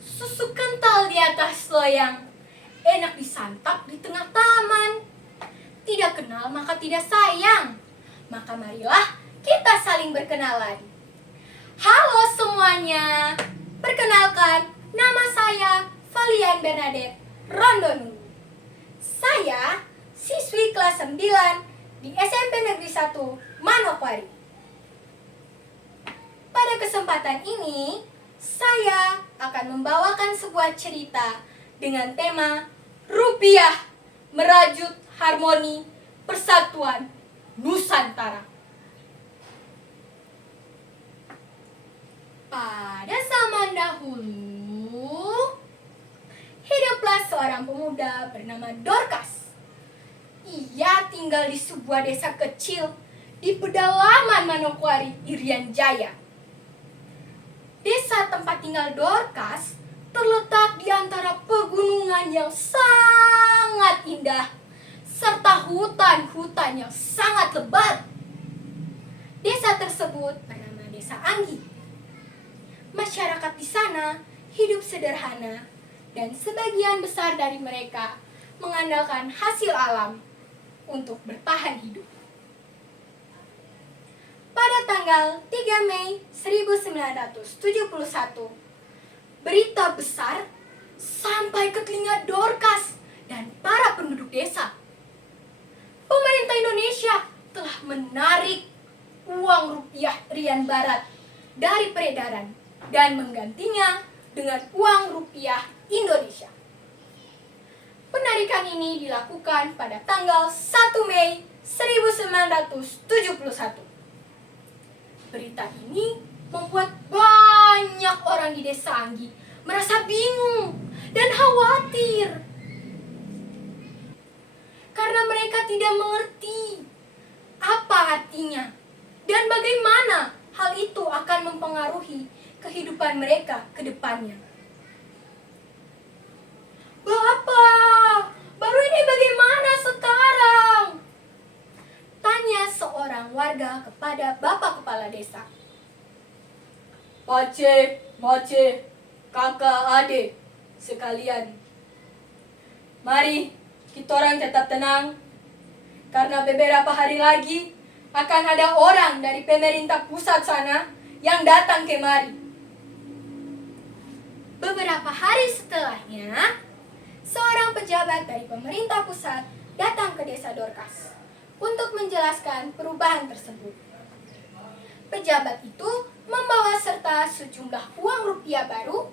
susu kental di atas loyang, enak disantap di tengah taman. Tidak kenal maka tidak sayang, maka marilah kita saling berkenalan. Halo semuanya, perkenalkan, nama saya Valian Bernadette Rondonu. Saya siswi kelas 9 di SMP Negeri 1 Manokwari. Pada kesempatan ini, saya akan membawakan sebuah cerita dengan tema Rupiah Merajut Harmoni Persatuan Nusantara. Pada zaman dahulu, hiduplah seorang pemuda bernama Dorcas. Ia tinggal di sebuah desa kecil di pedalaman Manokwari, Irian Jaya. Desa tempat tinggal Dorcas terletak di antara pegunungan yang sangat indah serta hutan-hutan yang sangat lebat. Desa tersebut bernama Desa Anggi. Masyarakat di sana hidup sederhana dan sebagian besar dari mereka mengandalkan hasil alam untuk bertahan hidup. Pada tanggal 3 Mei 1971, berita besar sampai ke telinga Dorcas dan para penduduk desa. Pemerintah Indonesia telah menarik uang rupiah Irian Barat dari peredaran dan menggantinya dengan uang rupiah Indonesia. Penarikan ini dilakukan pada tanggal 1 Mei 1971. Berita ini membuat banyak orang di Desa Anggi merasa bingung dan khawatir karena mereka tidak mengerti apa artinya dan bagaimana hal itu akan mempengaruhi kehidupan mereka ke depannya. Bapak, baru ini bagaimana sekarang? Tanya seorang warga kepada Bapak Kepala Desa. Pace, mace, kakak, adik sekalian, mari kita orang tetap tenang, karena beberapa hari lagi akan ada orang dari pemerintah pusat sana yang datang kemari. Beberapa hari setelahnya, seorang pejabat dari pemerintah pusat datang ke Desa Dorcas untuk menjelaskan perubahan tersebut. Pejabat itu membawa serta sejumlah uang rupiah baru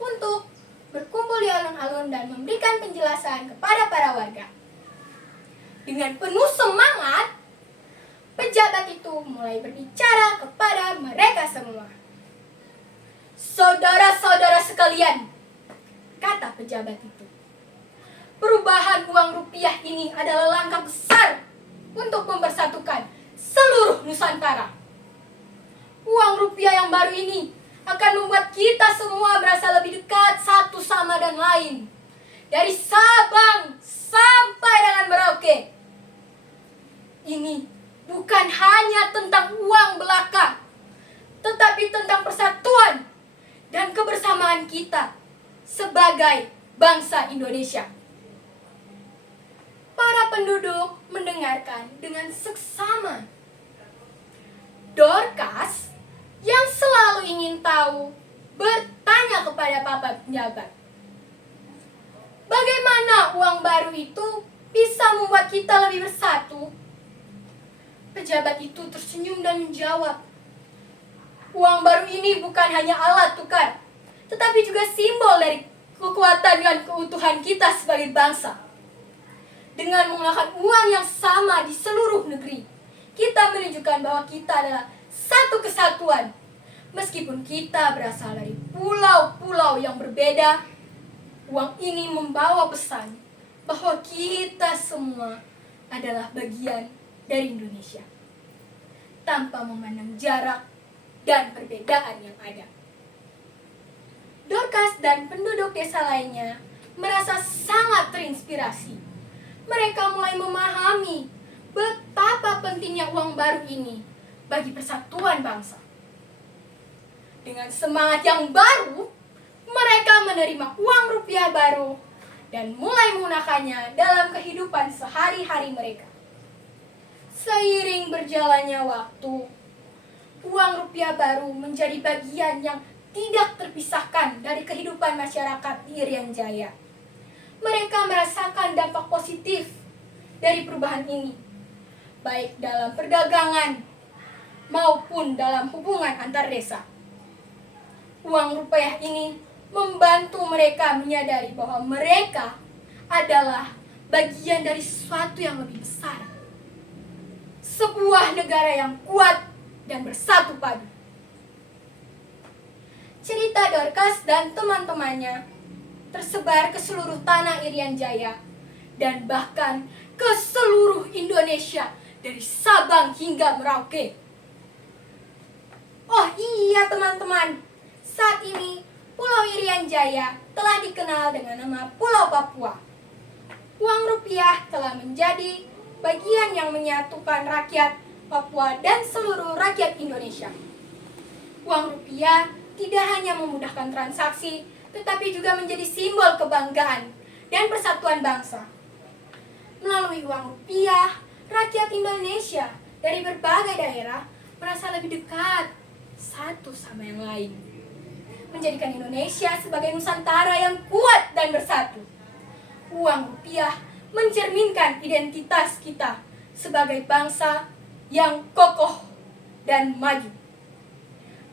untuk berkumpul di alun-alun dan memberikan penjelasan kepada para warga. Dengan penuh semangat, pejabat itu mulai berbicara kepada mereka semua. Saudara-saudara sekalian, kata pejabat itu, perubahan uang rupiah ini adalah langkah besar untuk mempersatukan seluruh Nusantara. Uang rupiah yang baru ini akan membuat kita semua berasa lebih dekat satu sama dan lain. Dari Sabang sampai dengan Merauke. Ini bukan hanya tentang uang belaka, tetapi tentang persatuan dan kebersamaan kita sebagai bangsa Indonesia. Para penduduk mendengarkan dengan seksama. Dorcas yang selalu ingin tahu bertanya kepada Bapak pejabat, bagaimana uang baru itu bisa membuat kita lebih bersatu? Pejabat itu tersenyum dan menjawab, uang baru ini bukan hanya alat tukar, tetapi juga simbol dari kekuatan dan keutuhan kita sebagai bangsa. Dengan menggunakan uang yang sama di seluruh negeri, kita menunjukkan bahwa kita adalah satu kesatuan. Meskipun kita berasal dari pulau-pulau yang berbeda, uang ini membawa pesan bahwa kita semua adalah bagian dari Indonesia, tanpa memandang jarak dan perbedaan yang ada. Dorcas dan penduduk desa lainnya merasa sangat terinspirasi. Mereka mulai memahami betapa pentingnya uang baru ini bagi persatuan bangsa. Dengan semangat yang baru, mereka menerima uang rupiah baru dan mulai menggunakannya dalam kehidupan sehari-hari mereka. Seiring berjalannya waktu, uang rupiah baru menjadi bagian yang tidak terpisahkan dari kehidupan masyarakat di Irian Jaya. Mereka merasakan dampak positif dari perubahan ini, baik dalam perdagangan maupun dalam hubungan antar desa. Uang rupiah ini membantu mereka menyadari bahwa mereka adalah bagian dari sesuatu yang lebih besar. Sebuah negara yang kuat dan bersatu padu. Cerita Dorcas dan teman-temannya tersebar ke seluruh tanah Irian Jaya dan bahkan ke seluruh Indonesia dari Sabang hingga Merauke. Oh iya teman-teman, saat ini Pulau Irian Jaya telah dikenal dengan nama Pulau Papua. Uang rupiah telah menjadi bagian yang menyatukan rakyat Papua dan seluruh rakyat Indonesia. Uang rupiah tidak hanya memudahkan transaksi, tetapi juga menjadi simbol kebanggaan dan persatuan bangsa. Melalui uang rupiah, rakyat Indonesia dari berbagai daerah merasa lebih dekat satu sama yang lain, menjadikan Indonesia sebagai Nusantara yang kuat dan bersatu. Uang rupiah mencerminkan identitas kita sebagai bangsa yang kokoh dan maju.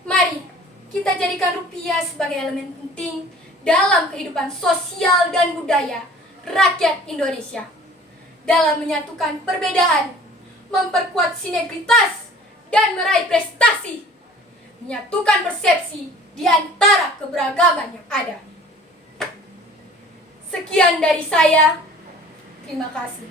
Mari kita jadikan rupiah sebagai elemen penting dalam kehidupan sosial dan budaya rakyat Indonesia, dalam menyatukan perbedaan, memperkuat sinergitas, dan meraih prestasi, menyatukan persepsi di antara keberagaman yang ada. Sekian dari saya. Terima kasih.